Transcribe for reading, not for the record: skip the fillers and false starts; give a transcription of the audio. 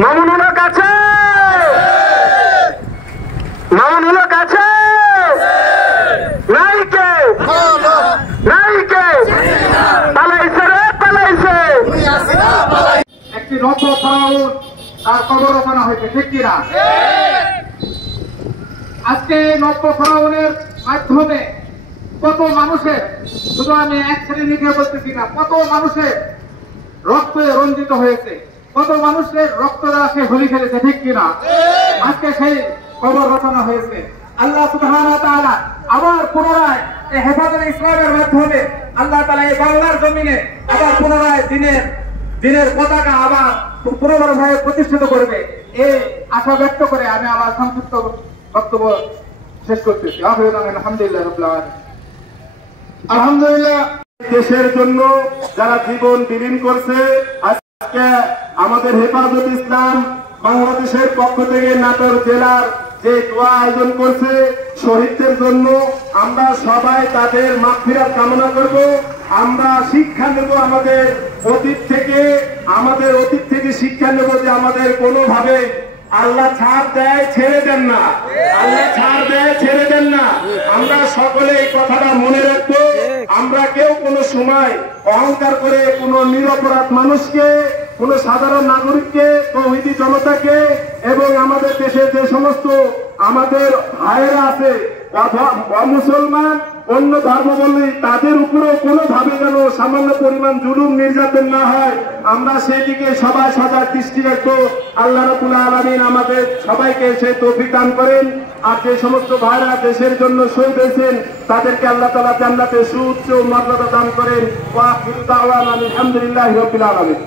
মামুনুল কাছে মামুনুল কাছে নাইকে নাইকে পালাইছে রে পালাইছে। একটি নব্য ফরাউন তার কবর রচনা হয়েছে, ঠিক কিনা? আজকে নব্য ফরাউনের মাধ্যমে কত মানুষের, শুধু আমি এক শ্রেণী লিখে বলতেছি না, কত মানুষের রক্তে রঞ্জিত হয়েছে, কত মানুষের রক্ত দ্বারা সে হোলি খেলেছে, ঠিক কিনা? আজকে সেই কবর রচনা হয়েছে। আল্লাহ সুবহানাহু ওয়া তাআলা আবার পুনরায় এই হেফাজতে ইসলামের মাধ্যমে আল্লাহ তাআলা এই বাংলার জমিনে আবার পুনরায় দিনের পতাকা আবার পুনরায় প্রতিষ্ঠিত করবে, এই আশা ব্যক্ত করে আমি আমার সংক্ষিপ্ত বক্তব্য শেষ করতেছি। আলহামদুলিল্লাহ রাব্বিল আলামিন। আলহামদুলিল্লাহ, দেশের জন্য যারা জীবন বিলীন করছে, আজকে আমাদের হেফাজত ইসলাম বাংলাদেশের পক্ষ থেকে নাটোর জেলার যে দোয়া আয়োজন করছে শহীদদের জন্য, আমরা সবাই তাদের মাগফিরাত কামনা করব। আমরা শিক্ষা নেব আমাদের অতীত থেকে শিক্ষা নেব যে আমাদের কোনোভাবে আল্লাহ ছাড় দেয় ছেড়ে দেন না, আল্লাহ ছাড় দেয় ছেড়ে দেন না। আমরা সকলে এই কথাটা মনে রাখবো। আমরা কেউ কোনো সময় অহংকার করে কোনো নিরপরাধ মানুষকে, কোনো সাধারণ নাগরিককে, তৌহিদি জনতাকে এবং আমাদের দেশে যে সমস্ত আমাদের ভাইয়েরা আছে মুসলমান অন্য ধর্মাবলম্বী, তাদের উপরেও কোনোভাবে যেন সামান্য পরিমাণ জুলুম নির্যাতন না হয়, আমরা সেই দিকে সবাই সজাগ দৃষ্টি রাখবো। আল্লাহ রাব্বুল আলামিন আমাদের সবাইকে সেই তৌফিক দান করেন। আর যে সমস্ত ভাইরা দেশের জন্য শহীদ হয়েছেন তাদেরকে আল্লাহ তাআলা জান্নাতে সুউচ্চ মর্যাদা দান করেন। ওয়া আখিরু দাওয়ানা আলহামদুলিল্লাহি রাব্বিল আলামিন।